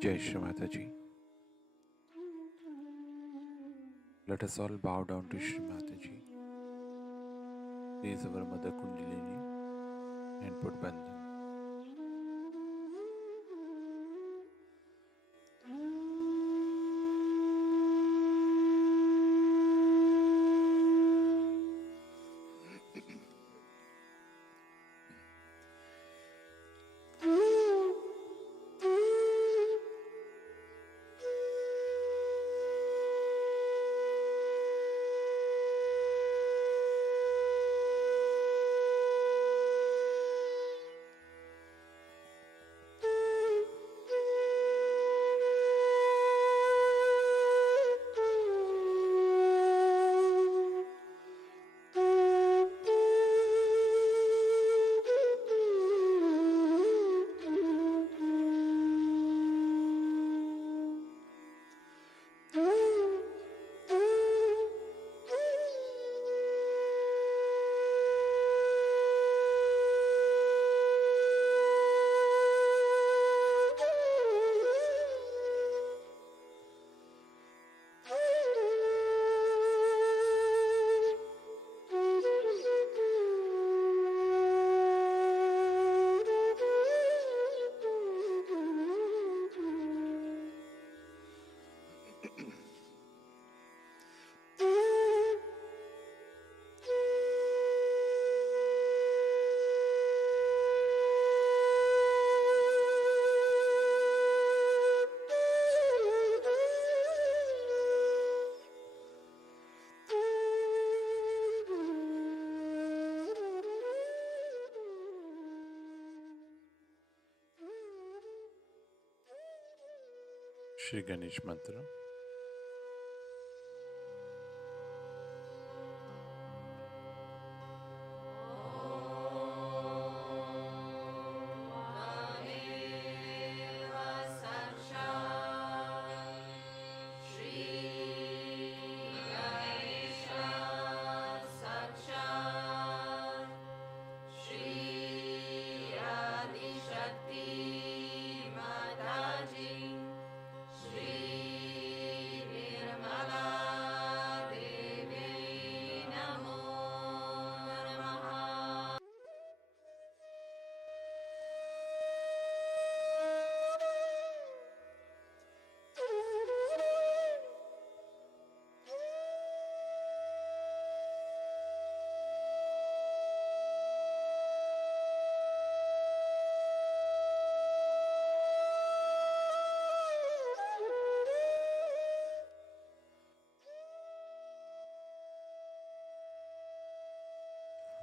Jai Shri Mataji. Let us all bow down to Shri Mataji. Raise our Mother Kundalini and put Bandhan. Shri Ganesh Mantra.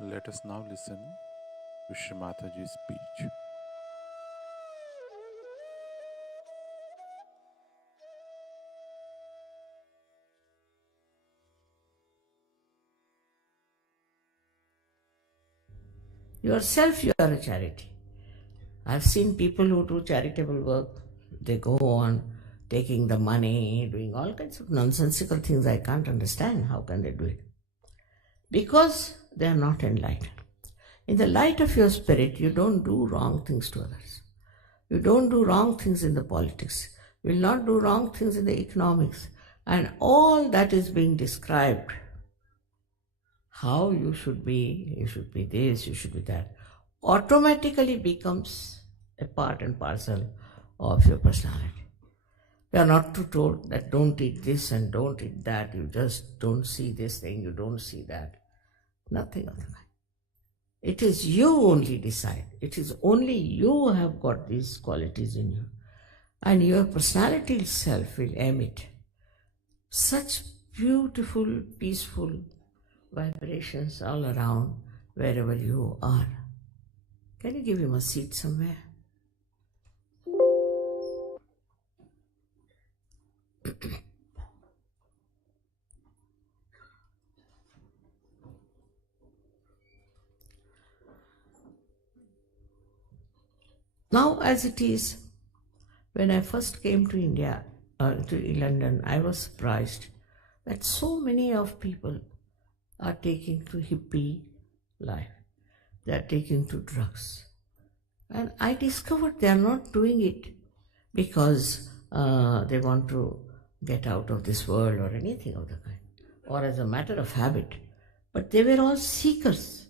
Let us now listen to Shri Mataji's speech. Yourself, you are a charity. I've seen people who do charitable work, they go on taking the money, doing all kinds of nonsensical things. I can't understand how can they do it. Because they are not enlightened. In the light of your spirit, you don't do wrong things to others. You don't do wrong things in the politics. You will not do wrong things in the economics. And all that is being described, how you should be this, you should be that, automatically becomes a part and parcel of your personality. You are not told that don't eat this and don't eat that, you just don't see this thing, you don't see that. Nothing of the kind. It is you only decide. It is only you have got these qualities in you. And your personality itself will emit such beautiful, peaceful vibrations all around wherever you are. Can you give him a seat somewhere? Now, as it is, when I first came to India, to London, I was surprised that so many of people are taking to hippie life. They are taking to drugs. And I discovered they are not doing it because they want to get out of this world or anything of the kind, or as a matter of habit. But they were all seekers.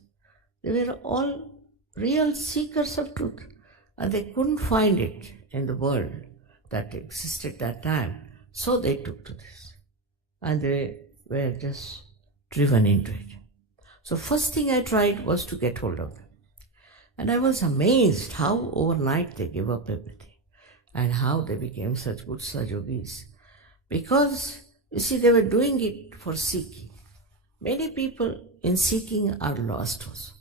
They were all real seekers of truth. And they couldn't find it in the world that existed that time. So they took to this. And they were just driven into it. So first thing I tried was to get hold of them. And I was amazed how overnight they gave up everything and how they became such good Sajogis. Because, you see, they were doing it for seeking. Many people in seeking are lost also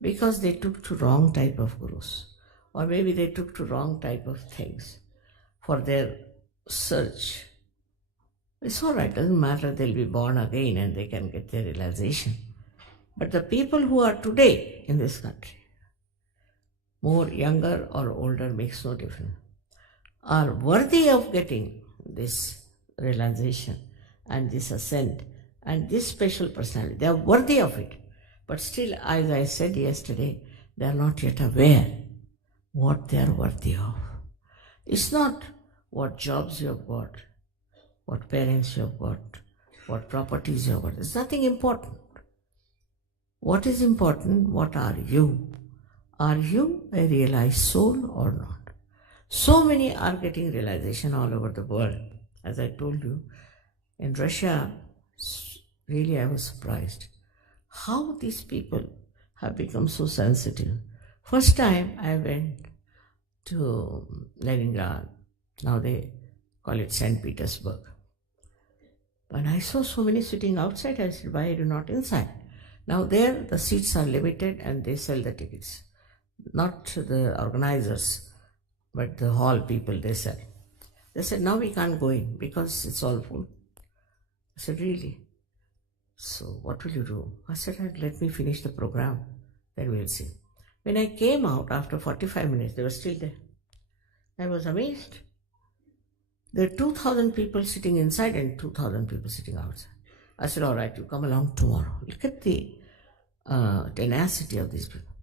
because they took to wrong type of gurus, or maybe they took to wrong type of things for their search. It's all right, doesn't matter, they'll be born again and they can get their realization. But the people who are today in this country, more younger or older makes no difference, are worthy of getting this realization and this ascent and this special personality. They are worthy of it. But still, as I said yesterday, they are not yet aware what they are worthy of. It's not what jobs you have got, what parents you have got, what properties you have got. It's nothing important. What is important? What are you? Are you a realized soul or not? So many are getting realization all over the world. As I told you, in Russia, really I was surprised how these people have become so sensitive. First time I went to Leningrad, now they call it St. Petersburg. When I saw so many sitting outside, I said, why are you not inside? Now there the seats are limited and they sell the tickets. Not the organizers, but the hall people, they sell. They said, now we can't go in because it's all full. I said, really? So what will you do? I said, let me finish the program, then we'll see. When I came out after 45 minutes, they were still there. I was amazed. There are 2,000 people sitting inside and 2,000 people sitting outside. I said, all right, you come along tomorrow. Look at the tenacity of these people.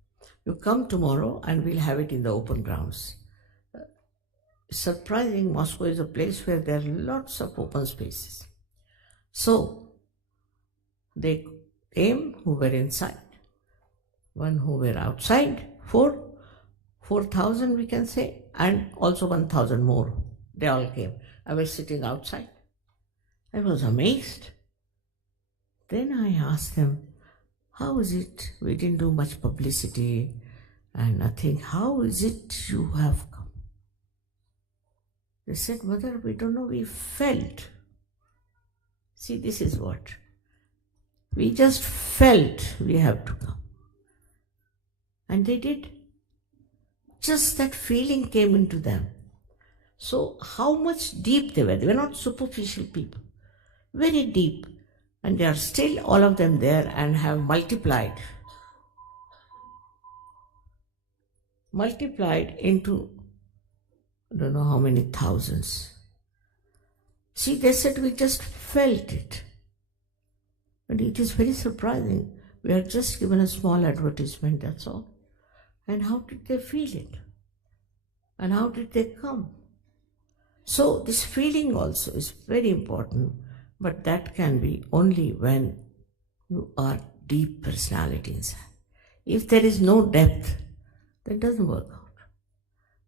You come tomorrow and we'll have it in the open grounds. Surprising, Moscow is a place where there are lots of open spaces. So, they came who were inside, one who were outside, 4,000 we can say, and also 1,000 more. They all came. I was sitting outside. I was amazed. Then I asked them, how is it? We didn't do much publicity and nothing. How is it you have come? They said, Mother, we don't know, we felt. See, this is what. We just felt we have to come. And they did. Just that feeling came into them. So how much deep they were. They were not superficial people. Very deep. And they are still all of them there and have multiplied. Multiplied into I don't know how many thousands. See, they said we just felt it. And it is very surprising. We are just given a small advertisement, that's all. And how did they feel it? And how did they come? So this feeling also is very important, but that can be only when you are deep personality inside. If there is no depth, that doesn't work out.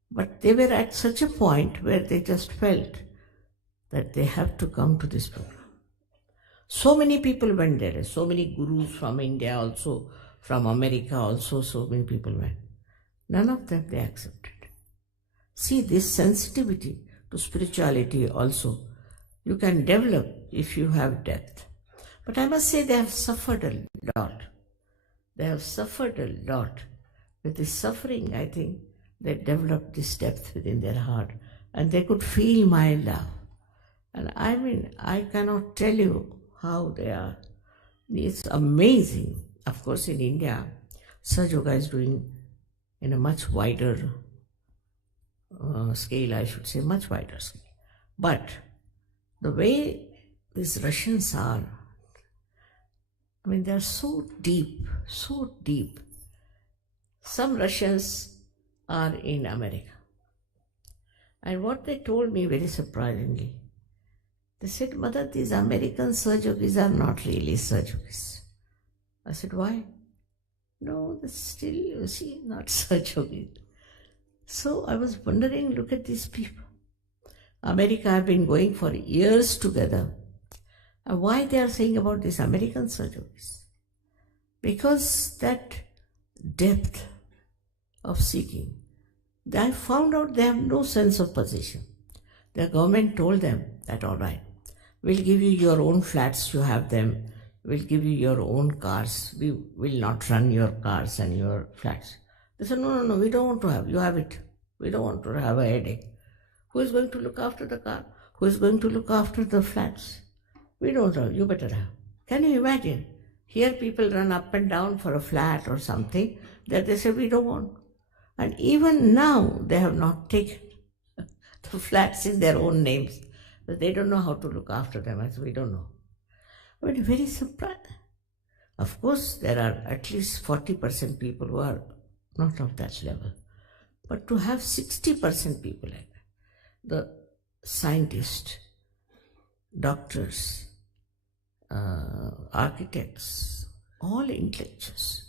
But they were at such a point where they just felt that they have to come to this program. So many people went there, so many gurus from India also, from America also, so many people went. None of them they accepted. See, this sensitivity to spirituality also, you can develop if you have depth. But I must say they have suffered a lot. They have suffered a lot. With this suffering, I think, they developed this depth within their heart and they could feel my love. And I mean, I cannot tell you how they are. It's amazing. Of course, in India, Sahaja Yoga is doing in a much wider scale, I should say, much wider scale. But the way these Russians are, I mean, they are so deep, so deep. Some Russians are in America And what they told me very surprisingly, they said, Mother, these American Sahaja Yogis are not really Sahaja Yogis. I said, why? No, they're still, you see, not Sahaja Yogis. So I was wondering, look at these people. America have been going for years together. And why they are saying about these American Sahaja Yogis? Because that depth of seeking, I found out they have no sense of possession. The government told them that, all right, we'll give you your own flats, you have them. We'll give you your own cars. We will not run your cars and your flats. They said, no, we don't want to have. You have it. We don't want to have a headache. Who is going to look after the car? Who is going to look after the flats? We don't have. You better have. Can you imagine? Here people run up and down for a flat or something that they say we don't want. And even now they have not taken the flats in their own names. But they don't know how to look after them, as we don't know. I mean, very surprised. Of course, there are at least 40% people who are not of that level. But to have 60% people like that, the scientists, doctors, architects, all intellectuals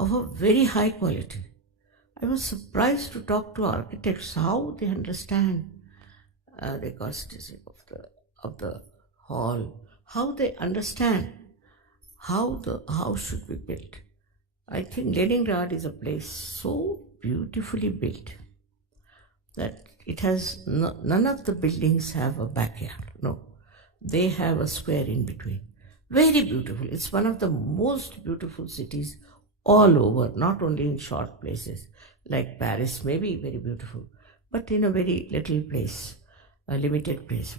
of a very high quality. I was surprised to talk to architects how they understand the constitution of the hall, how they understand how the house should be built. I think Leningrad is a place so beautifully built that it has none of the buildings have a backyard. No, they have a square in between. Very beautiful. It's one of the most beautiful cities all over, not only in short places like Paris, maybe very beautiful, but in a very little place, a limited place.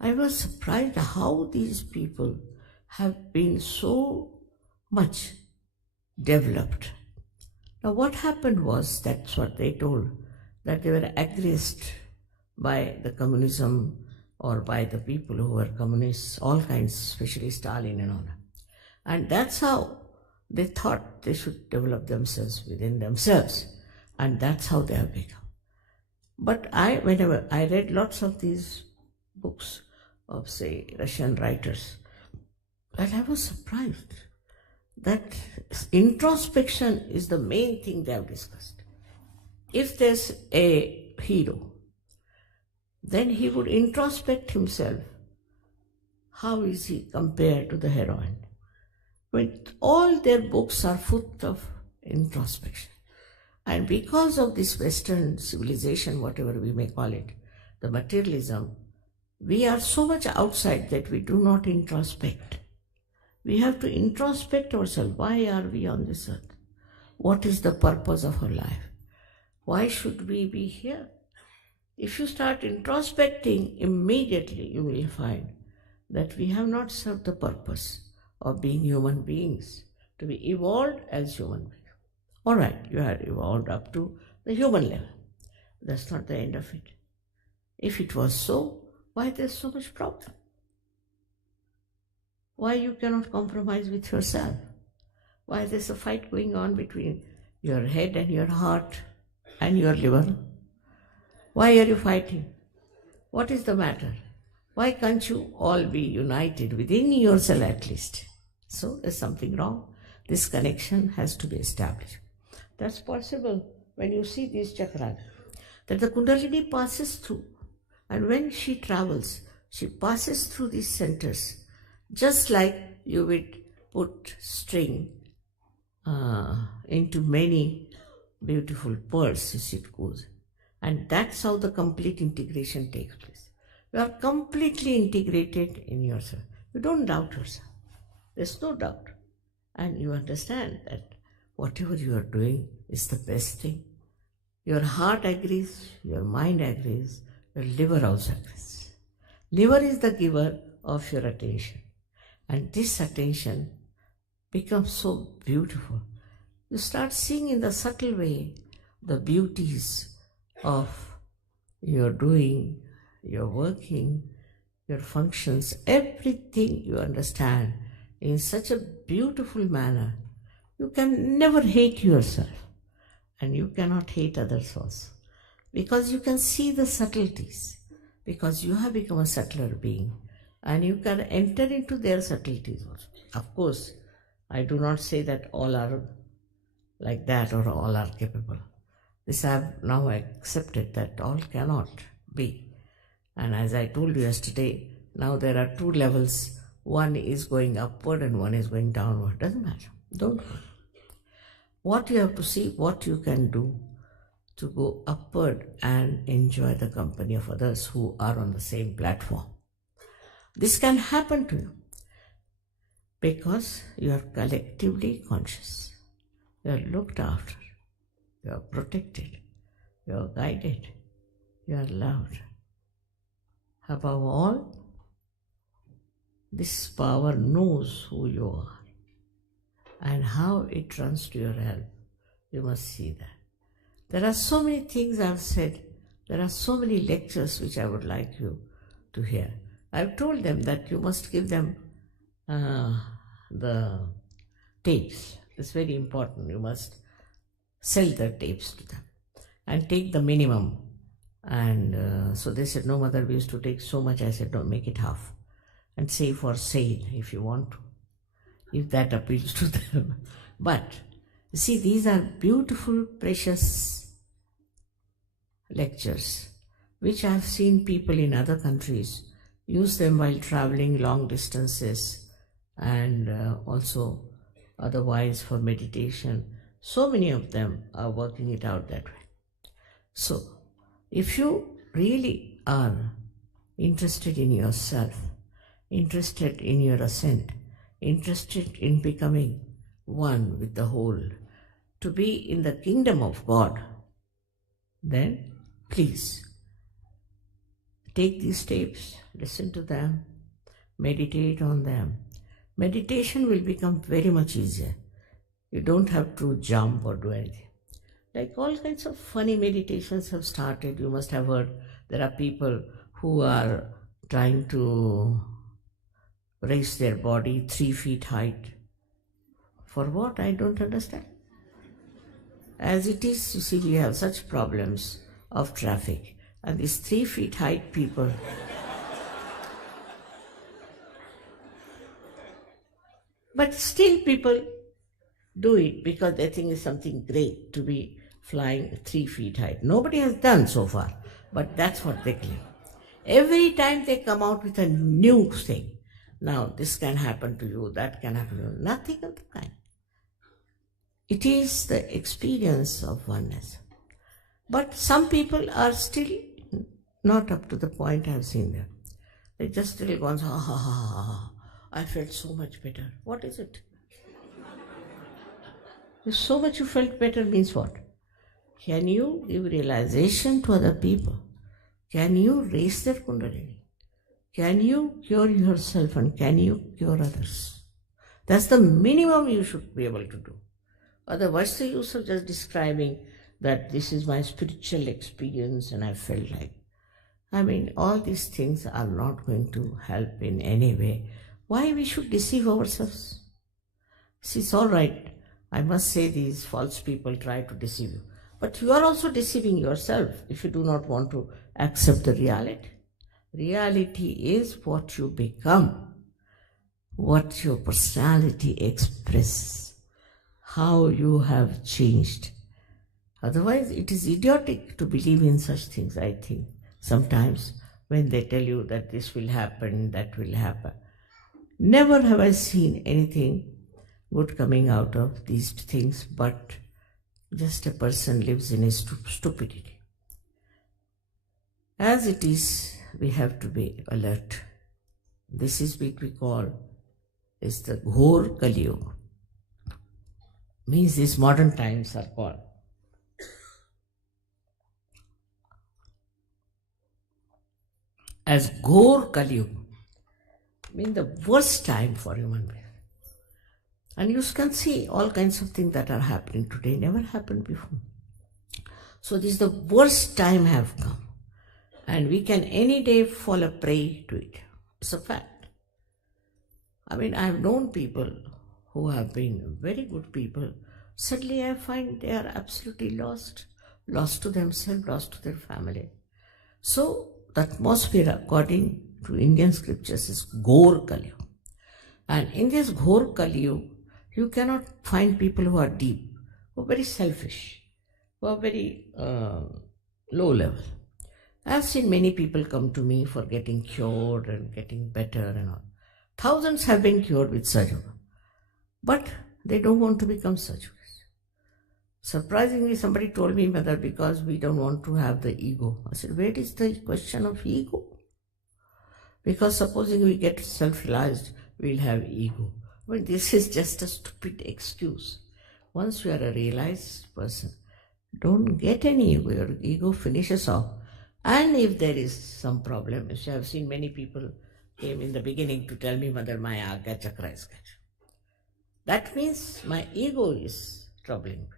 I was surprised how these people have been so much developed. Now what happened was, that's what they told, that they were aggressed by the communism or by the people who were communists, all kinds, especially Stalin and all that. And that's how they thought they should develop themselves within themselves. And that's how they have become. But whenever I read lots of these books of, say, Russian writers, and I was surprised that introspection is the main thing they have discussed. If there's a hero, then he would introspect himself. How is he compared to the heroine? With all their books are full of introspection. And because of this Western civilization, whatever we may call it, the materialism, we are so much outside that we do not introspect. We have to introspect ourselves. Why are we on this earth? What is the purpose of our life? Why should we be here? If you start introspecting, immediately you will find that we have not served the purpose of being human beings, to be evolved as human beings. All right, you have evolved up to the human level. That's not the end of it. If it was so, why there's so much problem? Why you cannot compromise with yourself? Why there's a fight going on between your head and your heart and your liver? Why are you fighting? What is the matter? Why can't you all be united within yourself at least? So there's something wrong. This connection has to be established. That's possible when you see these chakras, that the Kundalini passes through, and when she travels, she passes through these centers, just like you would put string into many beautiful pearls as it goes. And that's how the complete integration takes place. You are completely integrated in yourself. You don't doubt yourself. There's no doubt. And you understand that whatever you are doing is the best thing. Your heart agrees, your mind agrees, your liver also agrees. Liver is the giver of your attention. And this attention becomes so beautiful. You start seeing in the subtle way the beauties of your doing, your working, your functions, everything you understand in such a beautiful manner. You can never hate yourself, and you cannot hate others also. because you can see the subtleties, because you have become a subtler being and you can enter into their subtleties also. Of course, I do not say that all are like that or all are capable. This I have now accepted that all cannot be. And as I told you yesterday, now there are two levels. One is going upward and one is going downward. Doesn't matter. Don't worry. What you have to see, what you can do to go upward and enjoy the company of others who are on the same platform. This can happen to you because you are collectively conscious. You are looked after. You are protected. You are guided. You are loved. Above all, this power knows who you are and how it runs to your help. You must see that. There are so many things I have said. There are so many lectures which I would like you to hear. I have told them that you must give them the tapes. It's very important. You must sell the tapes to them and take the minimum. And so they said, no mother, we used to take so much. I said, no, make it half and say for sale if you want to, if that appeals to them. But you see, these are beautiful, precious lectures which I have seen people in other countries use them while traveling long distances and also otherwise for meditation. So many of them are working it out that way. So, if you really are interested in yourself, interested in your ascent, interested in becoming one with the whole, to be in the kingdom of God, then please take these tapes, listen to them, meditate on them. Meditation will become very much easier. You don't have to jump or do anything. Like all kinds of funny meditations have started. You must have heard there are people who are trying to raise their body 3 feet height. For what? I don't understand. As it is, you see, we have such problems of traffic. And these 3 feet height people, but still people do it because they think it's something great to be flying 3 feet height. Nobody has done so far, but that's what they claim. Every time they come out with a new thing, now this can happen to you, that can happen to you, nothing of the kind. It is the experience of oneness. But some people are still not up to the point I have seen them. They just still go on, ha ha ha ha, I felt so much better. What is it? So much you felt better means what? Can you give realization to other people? Can you raise their kundalini? Can you cure yourself and can you cure others? That's the minimum you should be able to do. Otherwise, the use of just describing that this is my spiritual experience and I felt like. I mean, all these things are not going to help in any way. Why we should deceive ourselves? See, it's all right. I must say these false people try to deceive you. But you are also deceiving yourself if you do not want to accept the reality. Reality is what you become, what your personality expresses, how you have changed. Otherwise, it is idiotic to believe in such things, I think. Sometimes when they tell you that this will happen, that will happen. Never have I seen anything good coming out of these things, but just a person lives in his stupidity. As it is, we have to be alert. This is what we call is the Ghor Kali Yuga. Means these modern times are called. As Ghor Kali Yuga. Means the worst time for human beings. And you can see all kinds of things that are happening today, never happened before. So this is the worst time have come. And we can any day fall a prey to it. It's a fact. I mean, I have known people who have been very good people. Suddenly I find they are absolutely lost. lost to themselves, lost to their family. So the atmosphere, according to Indian scriptures, is Ghor Kaliyug. And in this Ghor Kaliyug, you cannot find people who are deep, who are very selfish, who are very low level. I have seen many people come to me for getting cured and getting better and all. Thousands have been cured with Sahaja Yoga, but they don't want to become Sahaja Yogis. Surprisingly, somebody told me, Mother, because we don't want to have the ego. I said, where is the question of ego? Because supposing we get self-realized, we'll have ego. Well, this is just a stupid excuse. Once you are a realized person, don't get any ego. Your ego finishes off. And if there is some problem, as I have seen many people came in the beginning to tell me, Mother, my Agya Chakra is catch. That means my ego is troubling me.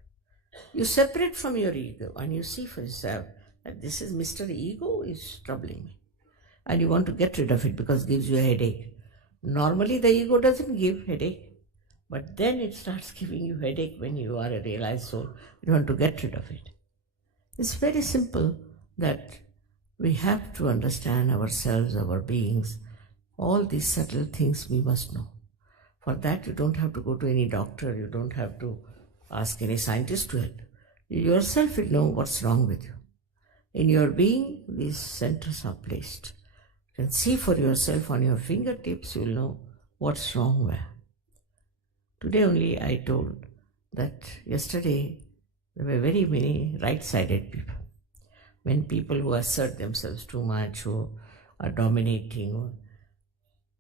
You separate from your ego and you see for yourself that this is Mr. Ego is troubling me. And you want to get rid of it because it gives you a headache. Normally the ego doesn't give headache, but then it starts giving you headache when you are a realized soul. You want to get rid of it. It's very simple that we have to understand ourselves, our beings. All these subtle things we must know. For that you don't have to go to any doctor, you don't have to ask any scientist to help. You yourself will know what's wrong with you. In your being, these centers are placed. You can see for yourself on your fingertips, you will know what's wrong where. Today only I told that yesterday there were very many right-sided people. When people who assert themselves too much, who are dominating.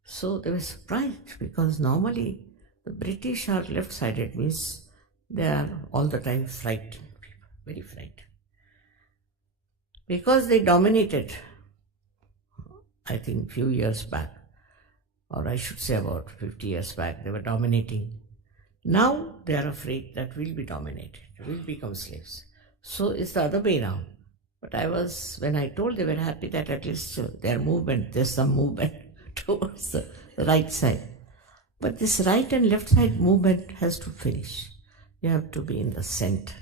So they were surprised because normally the British are left-sided, means they are all the time frightened people, very frightened. Because they dominated, I think few years back, or I should say about 50 years back, they were dominating. Now they are afraid that we'll be dominated, we'll become slaves. So it's the other way around. But when I told, they were happy that at least there's some movement towards the right side. But this right and left side movement has to finish. You have to be in the center.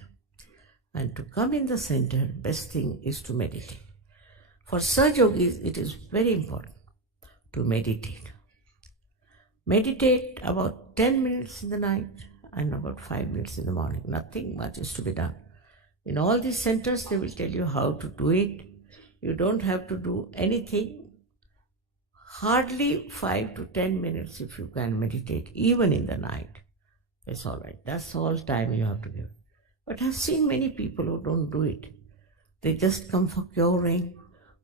And to come in the center, best thing is to meditate. For Sahaja Yogis, it is very important to meditate. Meditate about 10 minutes in the night and about 5 minutes in the morning. Nothing much is to be done. In all these centers, they will tell you how to do it. You don't have to do anything. Hardly 5 to 10 minutes if you can meditate, even in the night. It's all right. That's all time you have to give. But I've seen many people who don't do it. They just come for curing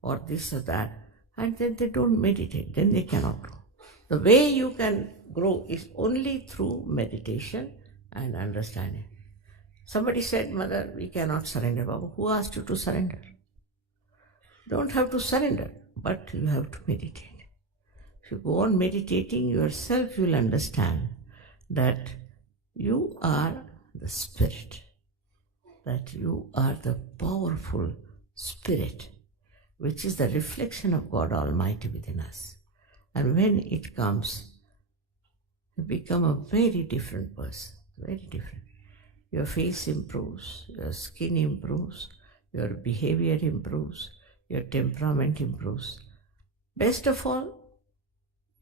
or this or that, and then they don't meditate. Then they cannot grow. The way you can grow is only through meditation and understanding. Somebody said, Mother, we cannot surrender. Baba, who asked you to surrender? You don't have to surrender, but you have to meditate. If you go on meditating, yourself you will understand that you are the spirit, that you are the powerful spirit, which is the reflection of God Almighty within us. And when it comes, you become a very different person, very different. Your face improves, your skin improves, your behavior improves, your temperament improves. Best of all,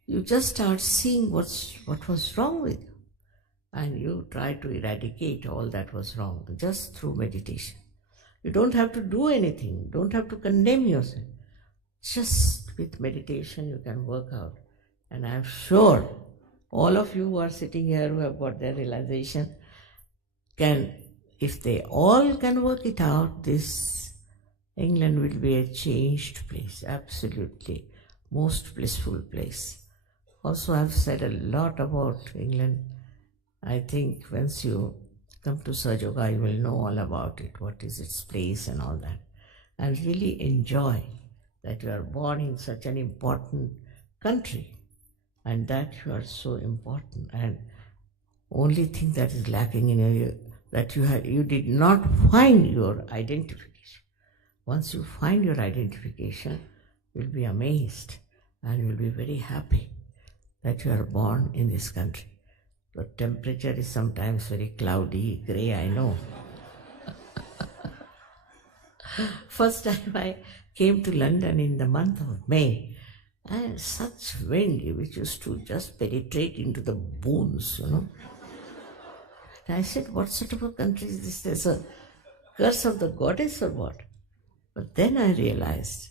you just start seeing what was wrong with you. And you try to eradicate all that was wrong just through meditation. You don't have to do anything, don't have to condemn yourself. Just with meditation you can work out. And I'm sure all of you who are sitting here who have got their realization can, if they all can work it out, this England will be a changed place, absolutely most blissful place. Also, I've said a lot about England. I think once you come to Sahaja Yoga, you will know all about it, what is its place and all that. And really enjoy that you are born in such an important country and that you are so important. And only thing that is lacking in you, that you did not find your identification. Once you find your identification, you'll be amazed and you'll be very happy that you are born in this country. The temperature is sometimes very cloudy, grey, I know. First time I came to London in the month of May, and such wind which used to just penetrate into the bones. And I said, what sort of a country is this? There's a curse of the goddess or what? But then I realized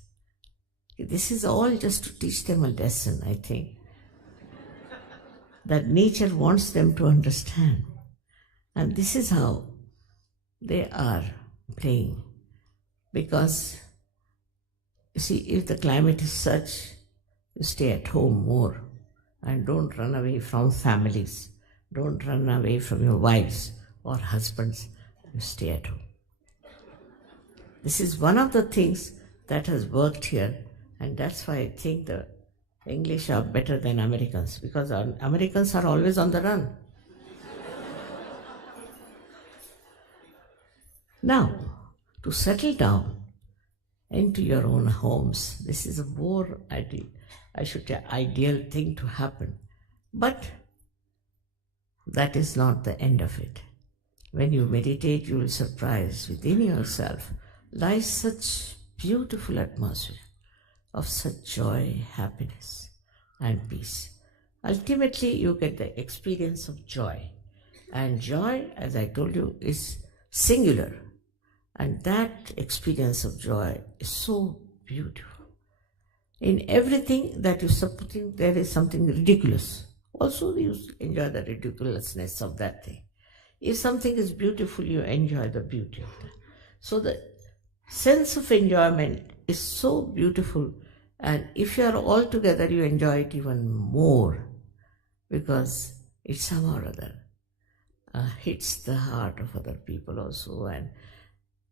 this is all just to teach them a lesson, I think, that nature wants them to understand. And this is how they are playing. Because, you see, if the climate is such, you stay at home more and don't run away from families. Don't run away from your wives or husbands. You stay at home. This is one of the things that has worked here, and that's why I think the English are better than Americans, because Americans are always on the run. Now, to settle down into your own homes, this is a more ideal thing to happen. But that is not the end of it. When you meditate, you will surprise within yourself lies such beautiful atmosphere of such joy, happiness, and peace. Ultimately, you get the experience of joy. And joy, as I told you, is singular. And that experience of joy is so beautiful. In everything that you support, there is something ridiculous. Also, you enjoy the ridiculousness of that thing. If something is beautiful, you enjoy the beauty of that. So the sense of enjoyment is so beautiful, and if you are all together, you enjoy it even more, because it somehow or other hits the heart of other people also, and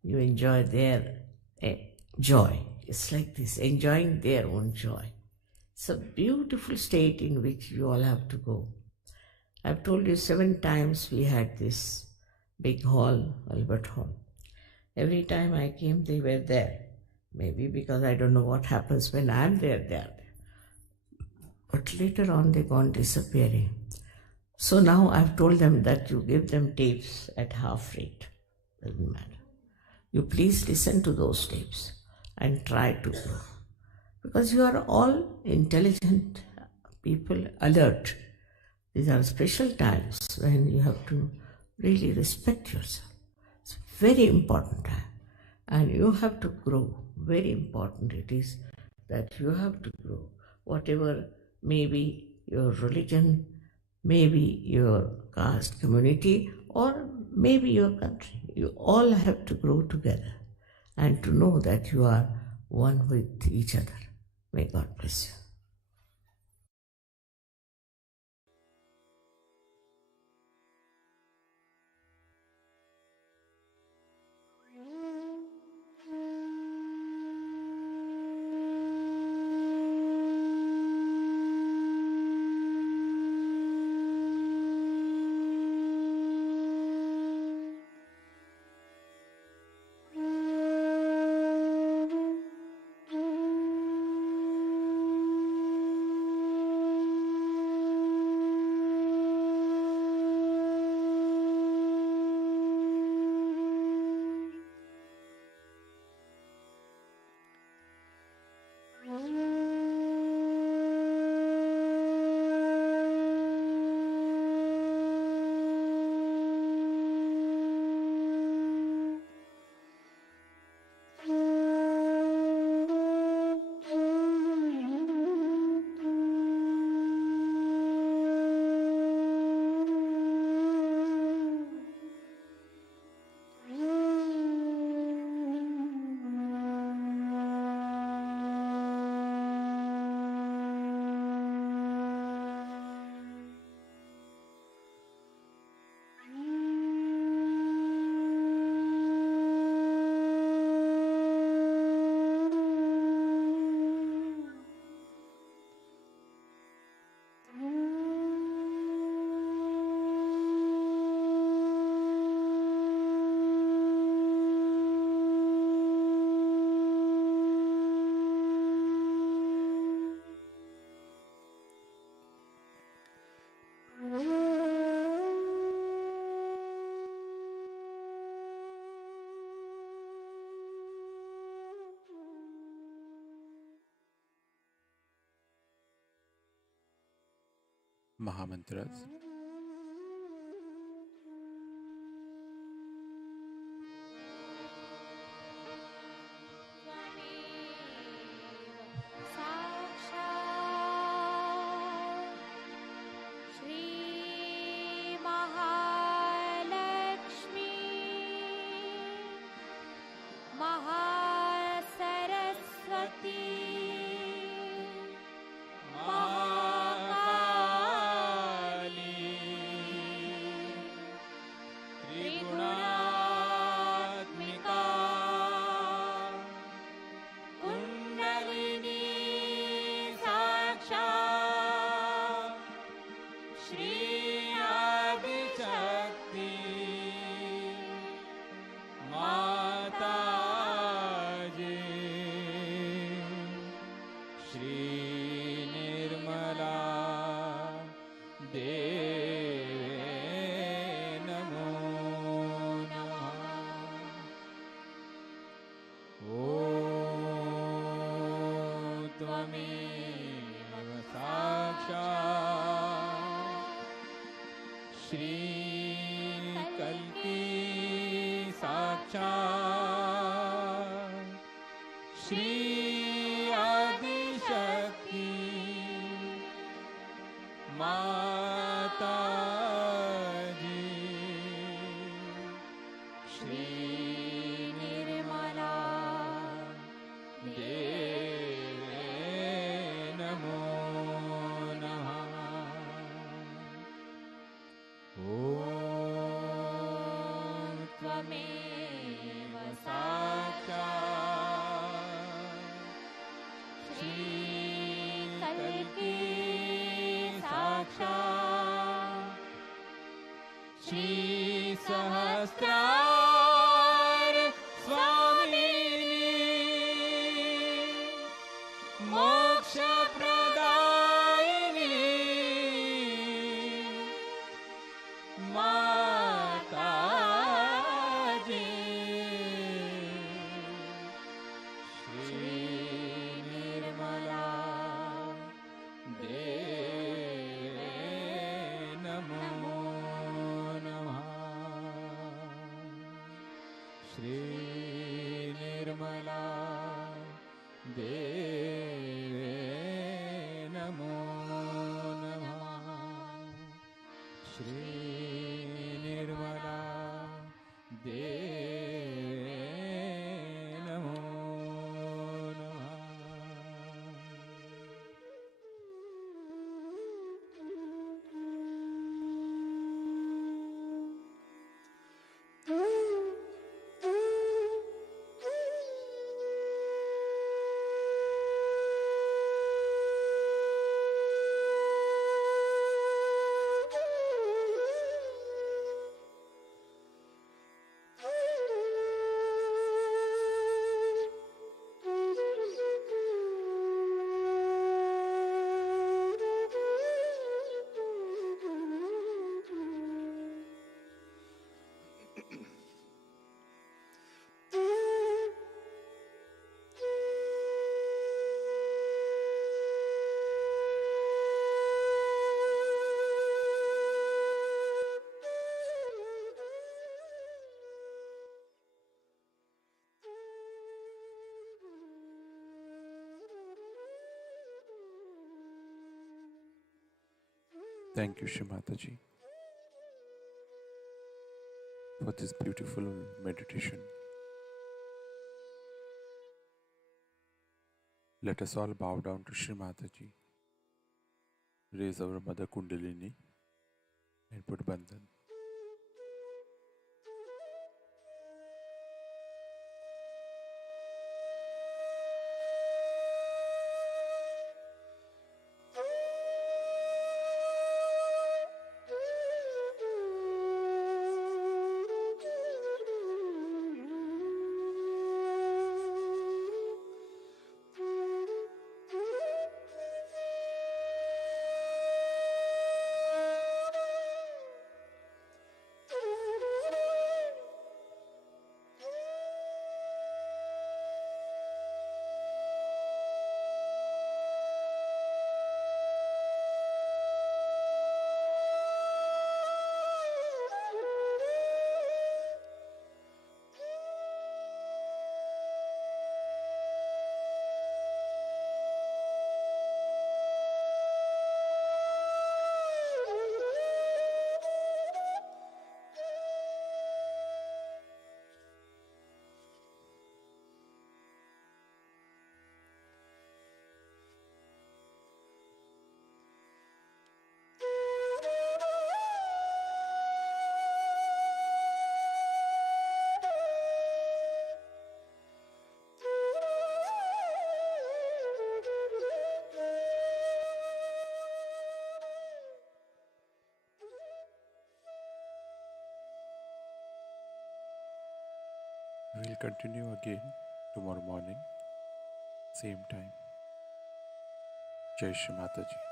you enjoy their joy. It's like this, enjoying their own joy. It's a beautiful state in which you all have to go. I've told you 7 times we had this big hall, Albert Hall. Every time I came, they were there. Maybe because I don't know what happens when I'm there, they are there. But later on, they gone disappearing. So now I've told them that you give them tapes at half rate. Doesn't matter. You please listen to those tapes and try to grow. Because you are all intelligent people, alert. These are special times when you have to really respect yourself. It's a very important time. And you have to grow. Very important it is that you have to grow. Whatever may be your religion, maybe your caste, community, or maybe your country. You all have to grow together and to know that you are one with each other. May God bless you. Mahamantras. Thank you, Shimataji, for this beautiful meditation. Let us all bow down to Shrimataji, raise our Mother Kundalini, and put Bandhan. We'll continue again tomorrow morning, same time. Jai Shri Mataji.